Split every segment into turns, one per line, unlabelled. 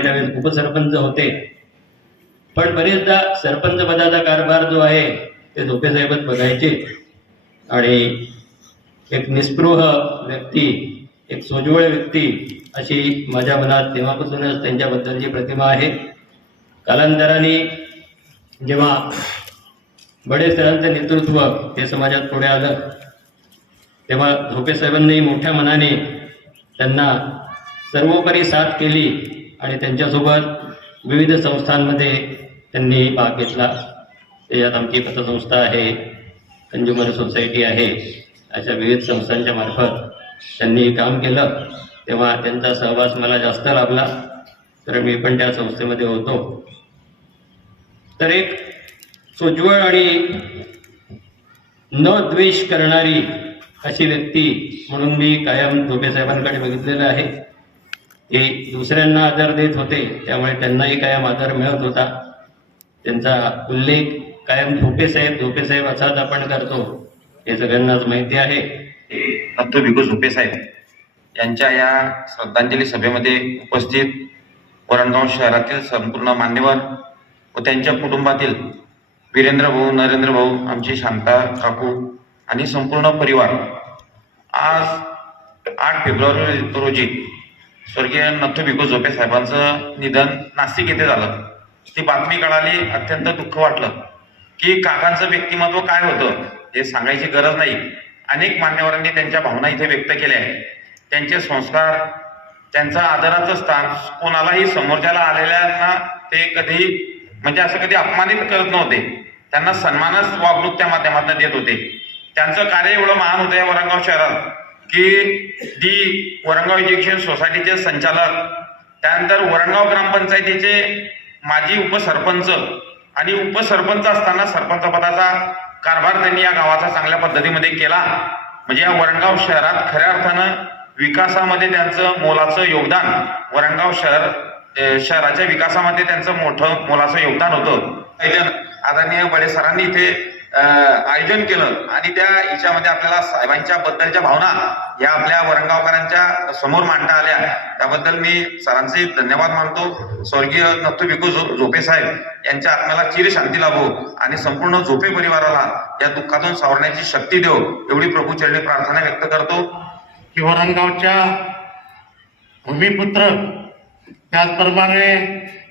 त्यावेळेस उपसरपंच होते. पण बरेचदा सरपंच पदाचा कारभार जो आहे ते झोपे साहेबच बघायचे. आणि एक निस्पृह व्यक्ती एक सोज्वळ व्यक्ती अशी माझ्या मनात तेव्हापासूनच त्यांच्याबद्दलची प्रतिमा आहे कालांतराने जेव्हा बडे सरांचं नेतृत्व हे समाजात पुढे आलं तेव्हा झोपे साहेबांनी मोठ्या मनाने त्यांना सर्वोपरी साथ केली. आणि त्यांच्यासोबत विविध संस्थांमध्ये त्यांनी भाग घेतला. त्याच्यात आमची पतसंस्था आहे कंज्युमर सोसायटी आहे. अशा विविध संस्थांच्या मार्फत त्यांनी काम केलं. तेव्हा त्यांचा सहवास मला जास्त लाभला. तर मी पण त्या संस्थेमध्ये होतो. तर एक सुज्वळ आणि न द्वेष करणारी अशी व्यक्ती म्हणून मी कायम धोबे साहेबांकडे बघितलेलं आहे. हे दुसऱ्यांना आदर देत होते त्यामुळे त्यांनाही कायम आदर मिळत होता. त्यांचा उल्लेख कायम धोपे साहेब धोपे साहेब असाच आपण करतो हे सगळ्यांनाच माहिती आहे.
नत्तू भिकू झोपे साहेब यांच्या या श्रद्धांजली सभेमध्ये उपस्थित वरणगाव शहरातील संपूर्ण मान्यवर व त्यांच्या कुटुंबातील वीरेंद्र भाऊ नरेंद्र भाऊ आमची शांता काकू आणि संपूर्ण परिवार आज आठ फेब्रुवारी रोजी स्वर्गीय नथू भिकू झोपे साहेबांचं निधन नाशिक येथे झालं. ती बातमी कळाली अत्यंत दुःख वाटलं की काकांचं व्यक्तिमत्व काय होतं हे सांगायची गरज नाही. अनेक मान्यवरांनी त्यांच्या भावना इथे व्यक्त केल्या आहेत. त्यांचे संस्कार त्यांचं आदराचं स्थान कोणालाही समोरच्याला आलेल्यांना ते कधी म्हणजे असं कधी अपमानित करत नव्हते. त्यांना सन्मानच वागणूक त्या माध्यमातून देत होते. त्यांचं कार्य एवढं महान होतं या वरंगाव शहरात. की दी वरंगाव एज्युकेशन सोसायटीचे संचालक. त्यानंतर वरंगाव ग्रामपंचायतीचे माजी उपसरपंच आणि उपसरपंच असताना सरपंच पदाचा कारभार त्यांनी या गावाचा चांगल्या पद्धतीमध्ये केला. म्हणजे या वरणगाव शहरात खऱ्या अर्थानं विकासामध्ये त्यांचं मोलाचं योगदान वरणगाव शहर शहराच्या विकासामध्ये त्यांचं मोठं मोलाचं योगदान होतं. आदरणीय बडे सरांनी इथे आयोजन केलं. आणि त्या याच्यामध्ये आपल्याला साहेबांच्या बद्दलच्या भावना या आपल्या वरणगावकरांच्या समोर मांडता आल्या. त्याबद्दल मी सरांचे धन्यवाद मानतो. स्वर्गीय नथू भिकू झोपे साहेब यांच्या आत्म्याला चिर शांती लाभो आणि संपूर्ण झोपे परिवाराला या दुःखातून सावरण्याची शक्ती देव एवढी प्रभूचरणी प्रार्थना व्यक्त करतो.
की वरणगावच्या भूमिपुत्र त्याचप्रमाणे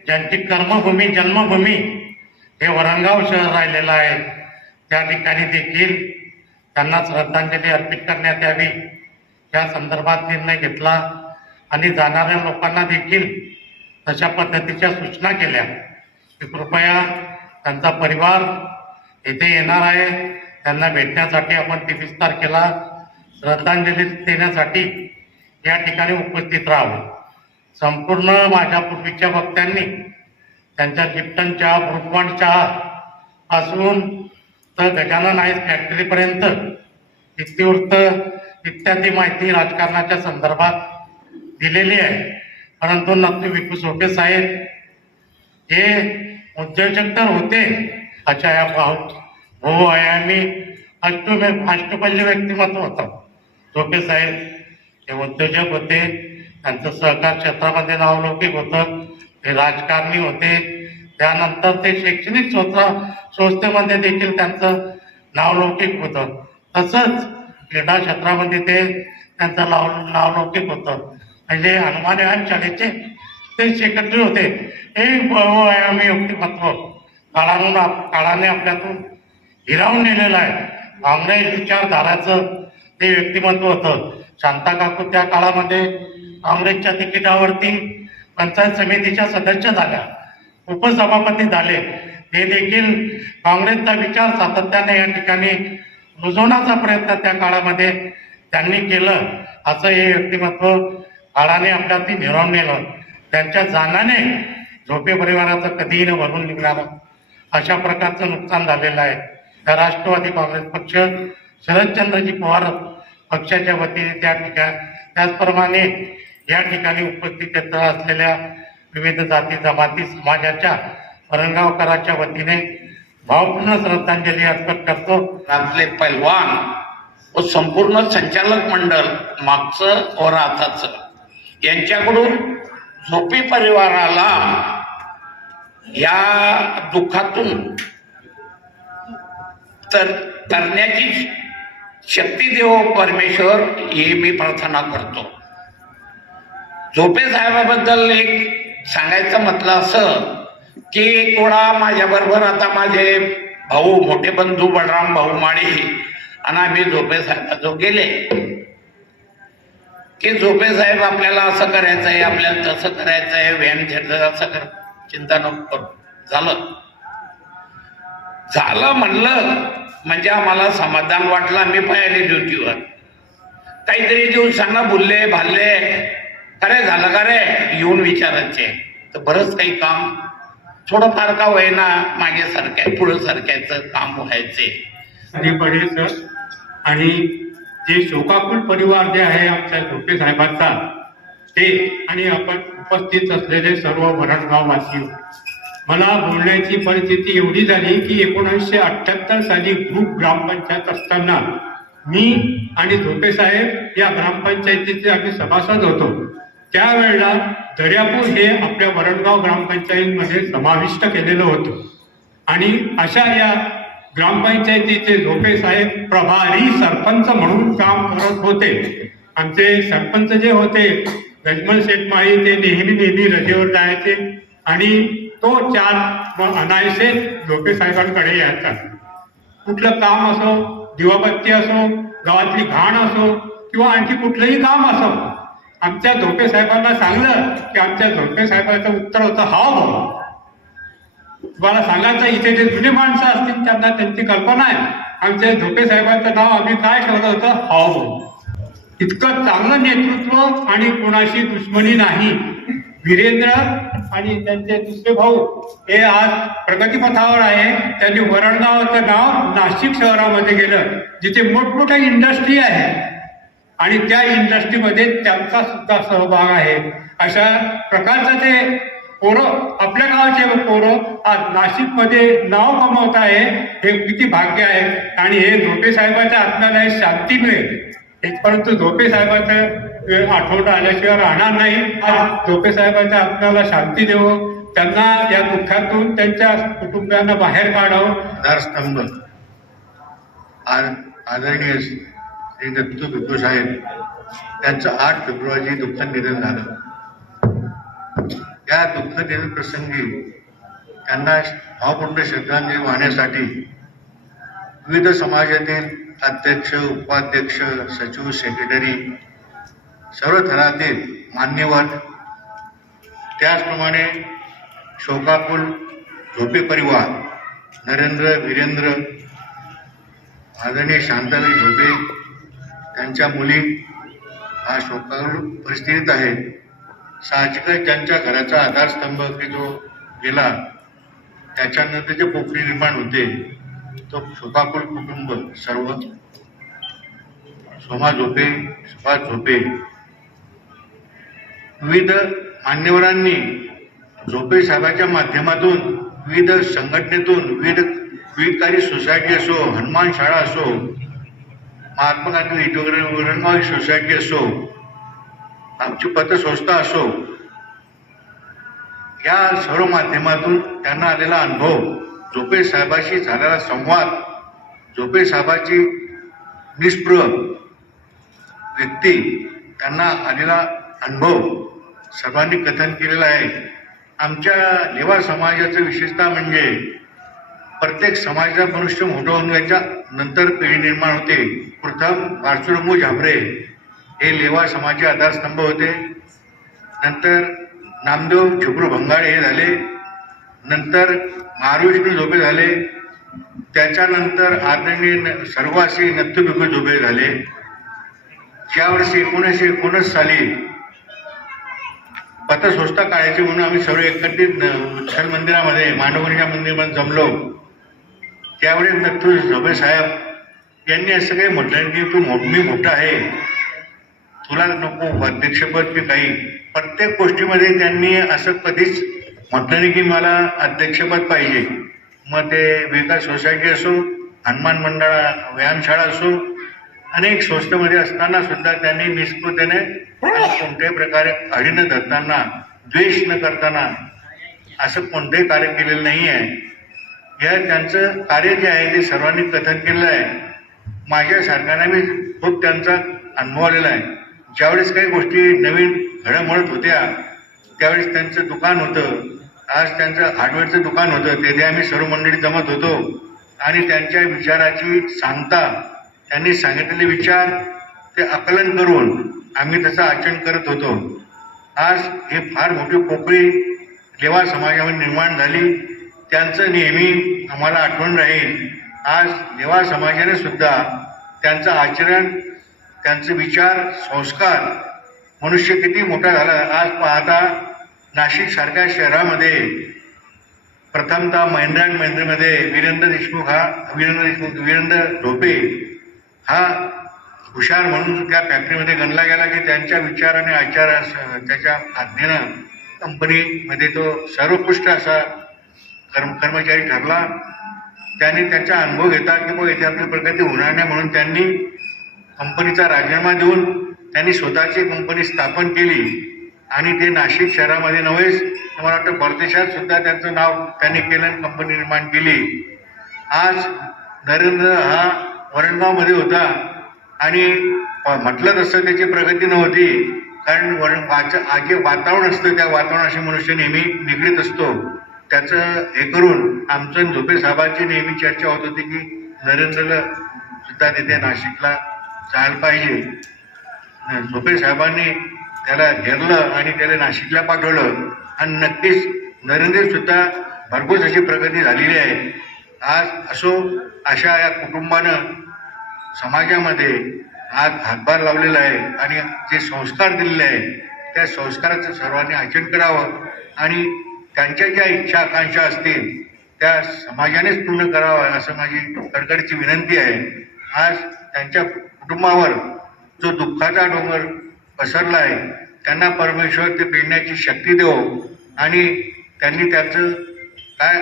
ज्यांची कर्मभूमी जन्मभूमी हे वरणगाव शहर राहिलेलं आहे. त्या ठिकाणी देखील त्यांना श्रद्धांजली अर्पित करण्यात यावी. या संदर्भात निर्णय घेतला आणि जाणाऱ्या लोकांना देखील तशा पद्धतीच्या सूचना केल्या. की कृपया त्यांचा परिवार येथे येणार आहे. त्यांना भेटण्यासाठी आपण तेवीस तारखेला श्रद्धांजली देण्यासाठी या ठिकाणी उपस्थित राहावं. संपूर्ण माझ्या पूर्वीच्या वक्त्यांनी त्यांच्या लिप्टन चहा ब्रुकवॉन चहा पासून तर गजानन आईस फॅक्टरीपर्यंत इतिवृत्त इत्यादी माहिती राजकारणाच्या संदर्भात दिलेली आहे. परंतु नक्की विकू सोपे साहेब हे उद्योजक तर होते अशा या भाऊ हो आयामी अष्टमे अष्टपल्य व्यक्तिमत्व होतं. सोपे साहेब हे उद्योजक होते त्यांचं सहकार क्षेत्रामध्ये नावलौकिक होतं ते राजकारणी होते. त्यानंतर ते शैक्षणिक संस्था संस्थेमध्ये देखील त्यांचं नावलौकिक होतं. तसंच क्रीडा क्षेत्रामध्ये ते त्यांचं नाव नावलौकिक होतं. म्हणजे हनुमान विहार शाळेचे ते सेक्रेटरी होते. हे बहुआयामी व्यक्तिमत्व काळानं आप- काळाने आपल्यातून हिरावून नेलेलं आहे. काँग्रेस विचारधाराचं ते व्यक्तिमत्व होतं. शांता काकू त्या काळामध्ये काँग्रेसच्या तिकिटावरती पंचायत समितीच्या सदस्य झाल्या. उपसभापती झाले. ते देखील काँग्रेसचा विचार सातत्याने या ठिकाणी रुजवण्याचा प्रयत्न त्या काळामध्ये त्यांनी केलं असं हे व्यक्तिमत्व काळाने आपल्यातील मिरवून नेलं. त्यांच्या जाण्याने झोपे परिवाराचं कधीही न भरून निघणारं अशा प्रकारचं नुकसान झालेलं आहे. त्या राष्ट्रवादी काँग्रेस पक्ष शरदचंद्रजी पवार पक्षाच्या वतीने त्या ठिकाणी त्याचप्रमाणे या ठिकाणी उपस्थित असलेल्या विविध जाती जमाती समाजाच्या वरणगावकराच्या वतीने भावपूर्ण श्रद्धांजली अर्पण करतो.
आपले पैलवान व संपूर्ण संचालक मंडळ मागचं व राहताचं यांच्याकडून झोपी परिवाराला या दुःखातून तर तरण्याची शक्ती देव परमेश्वर ही मी प्रार्थना करतो. झोपे साहेबाबद्दल एक सांगायचं म्हटलं असं की कोणा माझ्याबरोबर आता माझे भाऊ मोठे बंधू बलराम भाऊ माळी आणि आम्ही झोपे साहेबाजवळ गेले. की झोपे साहेब आपल्याला असं करायचं आहे आपल्याला तसं करायचं आहे व्यायाम थिएटर असं कर चिंता नको झालं. झालं म्हणलं म्हणजे आम्हाला समाधान वाटलं आम्ही पाहिले ड्युटीवर. काहीतरी दिवसांना बुलले भालले. अरे झालं का रे? येऊन विचारायचे. तर बरंच काही काम थोडंफार का होईना मागे सारख्या पुढं सारख्याचं काम व्हायचे.
आणि पडेल सर आणि जे शोकाकुल परिवार जे आहे आमच्या झोपे साहेबांचा ते आणि आपण उपस्थित असलेले सर्व वरणगाववासी मला बोलण्याची परिस्थिती एवढी झाली की एकोणीसशे अठ्ठ्याहत्तर साली ग्रुप ग्रामपंचायत असताना मी आणि झोपे साहेब या ग्रामपंचायतीचे आम्ही सभासद होतो. त्यावेळेला दर्यापूर हे आपल्या वरणगाव ग्रामपंचायतीमध्ये समाविष्ट केलेलं होतं. आणि अशा या ग्रामपंचायतीचे झोपे साहेब प्रभारी सरपंच म्हणून काम करत होते. आमचे सरपंच जे होते गजमल शेठमाळी ते नेहमी नेहमी रजेवर जायचे आणि तो चार व अनायसे झोपे साहेबांकडे यायचा. कुठलं काम असो दिवाबत्ती असो गावातली घाण असो किंवा आणखी कुठलंही काम असो आमच्या झोपे साहेबांना सांगलं की आमच्या झोपे साहेबांचं उत्तर होतं हा भाऊ. तुम्हाला सांगायचं इथे जे जुने माणसं असतील त्यांना त्यांची कल्पना आहे. आमच्या झोपे साहेबांचं नाव आम्ही काय ठेवलं होतं? हाव इतकं चांगलं नेतृत्व आणि कोणाशी दुश्मनी नाही. वीरेंद्र आणि त्यांचे दुसरे भाऊ हे आज प्रगतीपथावर आहे. त्यांनी वरणगावचं नाव नाशिक शहरामध्ये गेलं जिथे मोठमोठ्या इंडस्ट्री आहे. आणि त्या इंडस्ट्रीमध्ये त्यांचा सुद्धा सहभाग आहे. अशा प्रकारचं ते पोरं आपल्या गावाचे पोरं आज नाशिकमध्ये नाव कमवत आहे हे किती भाग्य आहे. आणि हे झोपे साहेबाच्या आत्म्याला शांती मिळेल. हेच परंतु झोपे साहेबाचं आठवडा आल्याशिवाय राहणार नाही. आज झोपे साहेबाच्या आत्म्याला शांती देवं. त्यांना या दुःखातून त्यांच्या कुटुंबियांना बाहेर काढावं.
आधारस्तंभ आदरणीय हे दत्तू भिकू साहेब त्यांचं आठ फेब्रुवारी दुःखद निधन झालं. त्या दुःख निधन प्रसंगी त्यांना भावपूर्ण श्रद्धांजली वाहण्यासाठी विविध समाजातील अध्यक्ष उपाध्यक्ष सचिव सेक्रेटरी सर्व थरातील मान्यवर त्याचप्रमाणे शोकाकुल झोपे परिवार नरेंद्र वीरेंद्र आदरणीय शांताबाई झोपे त्यांच्या मुली हा शोकाकुल परिस्थितीत आहे. साहजिकच ज्यांच्या घराचा आधारस्तंभ की जो गेला त्याच्यानंतर जे पोखरी निर्माण होते तो शोकाकुल कुटुंब सर्व सोमा झोपे सुभाष झोपे. विविध मान्यवरांनी झोपे साहेबाच्या माध्यमातून विविध संघटनेतून विविध विविधकारी सोसायटी असो हनुमान शाळा असो महात्मा गांधी विठोगरे वरणगाव सोसायटी असो आमची पतसंस्था असो या सर्व माध्यमातून त्यांना आलेला अनुभव झोपे साहेबाशी झालेला संवाद झोपे साहेबाची निष्प्र व्यक्ती त्यांना आलेला अनुभव सर्वांनी कथन केलेला आहे. आमच्या लेवा समाजाचं विशेषता म्हणजे प्रत्येक समाजाचा मनुष्य मोठं होऊन याच्या नंतर पिढी निर्माण होते. प्रथम बारसुरमू झाबरे हे लेवा समाजचे आधारस्तंभ होते. नंतर नामदेव छुपरू भंगाळे हे झाले. नंतर महाविष्णू झोपे झाले. त्याच्यानंतर आदरणीय न- सर्वासी नत्थुबिकू झोपे झाले. या वर्षी एकोणीसशे एकोणीस साली पतसंस्था काढायची म्हणून आम्ही सर्व एकत्रित अ, विठ्ठल मंदिरामध्ये मांडवणीच्या मंदिरामध्ये जमलो. त्यावेळी नथू झोबे साहेब यांनी असं काही म्हटलं की तू मोठ मी मोठा आहे. तुला नको अध्यक्षपद की काही. प्रत्येक गोष्टीमध्ये त्यांनी असं कधीच म्हटलं नाही की मला अध्यक्षपद पाहिजे. मग ते विकास सोसायटी असो हनुमान मंडळ व्यायामशाळा असो अनेक संस्थेमध्ये असताना सुद्धा त्यांनी निष्कृतीने कोणत्याही प्रकारे अडीनं धरताना द्वेष न करताना असं कोणतंही कार्य केलेलं नाही आहे या त्यांचं कार्य जे आहे ते सर्वांनी कथन केलेलं आहे. माझ्यासारख्याने मी खूप त्यांचा अनुभव आलेला आहे. ज्यावेळेस काही गोष्टी नवीन घडामोडत होत्या त्यावेळेस त्यांचं दुकान होतं. आज त्यांचं हार्डवेअरचं दुकान होतं. तेथे आम्ही सर्व मंडळी जमत होतो. आणि त्यांच्या विचाराची सांगता त्यांनी सांगितलेले विचार ते आकलन करून आम्ही त्याचं आचरण करत होतो. आज हे फार मोठी पोकळी जेव्हा समाजामध्ये निर्माण झाली. त्यांचं नेहमी आम्हाला आठवण राहील. आज लेवा समाजाने सुद्धा त्यांचं आचरण त्यांचे विचार संस्कार मनुष्य किती मोठा झाला आज पाहता नाशिकसारख्या शहरामध्ये प्रथमतः महिंद्रा अँड महिंद्रामध्ये वीरेंद्र देशमुख हा वीरेंद्र देशमुख वीरेंद्र झोपे हा हुशार म्हणून त्या फॅक्टरीमध्ये गणला गेला की त्यांच्या विचार आणि आचार त्याच्या आज्ञेनं कंपनीमध्ये तो सर्वोत्कृष्ट असा कर्म कर्मचारी ठरला. त्याने त्याचा अनुभव घेता की मग इथे आपली प्रगती होणार नाही म्हणून त्यांनी कंपनीचा राजीनामा देऊन त्यांनी स्वतःची कंपनी स्थापन केली. आणि ते नाशिक शहरामध्ये नव्हेच मला वाटतं परदेशात सुद्धा त्यांचं नाव त्यांनी केलं आणि कंपनी निर्माण केली. आज नरेंद्र हा वरणगावमध्ये होता आणि म्हटलं तसं त्याची प्रगती नव्हती कारण वरण वाच जे वातावरण असतं त्या वातावरणाशी मनुष्य नेहमी निगडीत असतो. त्याचं हे करून आमचं झोपे साहेबांची नेहमी चर्चा होत होती की नरेंद्रला सुद्धा तिथे नाशिकला जायला पाहिजे. झोपे साहेबांनी त्याला घेरलं आणि त्याला नाशिकला पाठवलं. आणि नक्कीच नरेंद्र सुद्धा भरपूर अशी प्रगती झालेली आहे. आज असो अशा या कुटुंबानं समाजामध्ये आज हातभार लावलेला आहे आणि जे संस्कार दिलेले आहे त्या संस्काराचं सर्वांनी आचरण करावं आणि त्यांच्या ज्या इच्छा आकांक्षा असतील त्या समाजानेच पूर्ण कराव्या असं माझी कडकडीची विनंती आहे. आज त्यांच्या कुटुंबावर जो दुःखाचा डोंगर पसरला आहे त्यांना परमेश्वर ते पेरण्याची शक्ती देव. आणि त्यांनी त्याचं काय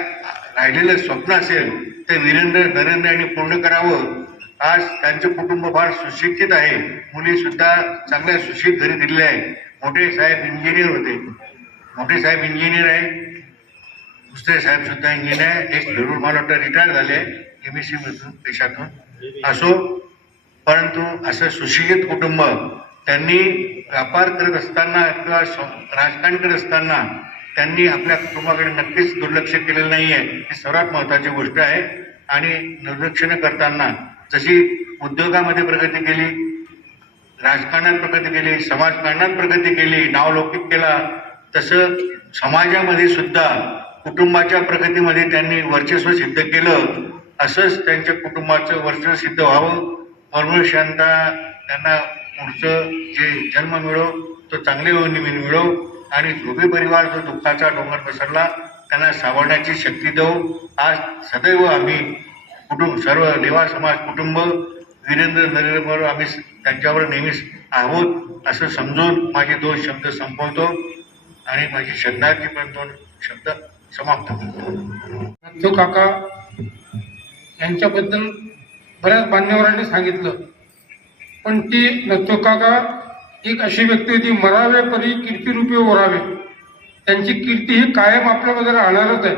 राहिलेलं स्वप्न असेल ते वीरेंद्र नरेंद्र पूर्ण करावं. आज त्यांचं कुटुंब फार सुशिक्षित आहे. मुलीसुद्धा चांगल्या सुशिक्षित घरी दिलेल्या आहे मोठे साहेब इंजिनियर होते. मोठे साहेब इंजिनियर आहे कुस्ते साहेब सुद्धा आहे एक जरूर मला वाटतं रिटायर झाले एम एस सी मधून देशातून. असो परंतु असं सुशिक्षित कुटुंब त्यांनी व्यापार करत असताना किंवा स- राजकारण करत असताना त्यांनी आपल्या कुटुंबाकडे नक्कीच दुर्लक्ष केलेलं नाही आहे ही सर्वात महत्त्वाची गोष्ट आहे. आणि दुर्लक्ष न करताना जशी उद्योगामध्ये प्रगती केली राजकारणात प्रगती केली समाजकारणात प्रगती केली नावलौकिक केला तसं समाजामध्ये सुद्धा कुटुंबाच्या प्रगतीमध्ये त्यांनी वर्चस्व सिद्ध केलं असंच त्यांच्या कुटुंबाचं वर्चस्व सिद्ध व्हावं. परमेशांता त्यांना पुढचं जे जन्म मिळो तो चांगले निमित्त मिळो. आणि धोबी परिवार जो दुःखाचा डोंगर पसरला त्यांना सावरण्याची शक्ती देऊ. आज सदैव आम्ही कुटुंब सर्व देवा समाज कुटुंब वीरेंद्र नरेंद्र आम्ही त्यांच्यावर नेहमीच आहोत असं समजून माझे दोन शब्द संपवतो. आणि माझी श्रद्धाची पण दोन शब्द समाप्त. करतो
नथू काका यांच्याबद्दल बऱ्याच मान्यवरांनी सांगितलं. पण ती नथू काका एक अशी व्यक्ती होती मरावे परी कीर्तिरूपी ओरावे त्यांची कीर्ती ही कायम आपल्यामध्ये राहणारच आहे.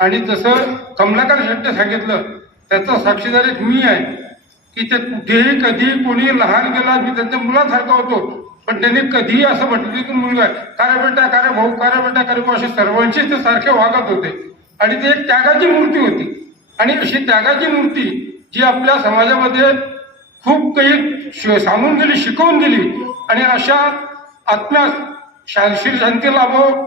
आणि जसं कमलाकर शेट्टे सांगितलं त्याचा साक्षीदार एक मी आहे की ते कुठेही कधी कोणी लहान गेला मी त्यांच्या मुलासारखा होतो. पण त्यांनी कधीही असं म्हटलं की मुलगा कारे बेटा का रे भाऊ कारे बेटा कारे भाऊ असे सर्वांशी ते सारखे वागत होते. आणि ते एक त्यागाची मूर्ती होती. आणि अशी त्यागाची मूर्ती जी आपल्या समाजामध्ये खूप काही श- सांगून गेली शिकवून गेली. आणि अशा आत्म्यास शांती शांती लाभो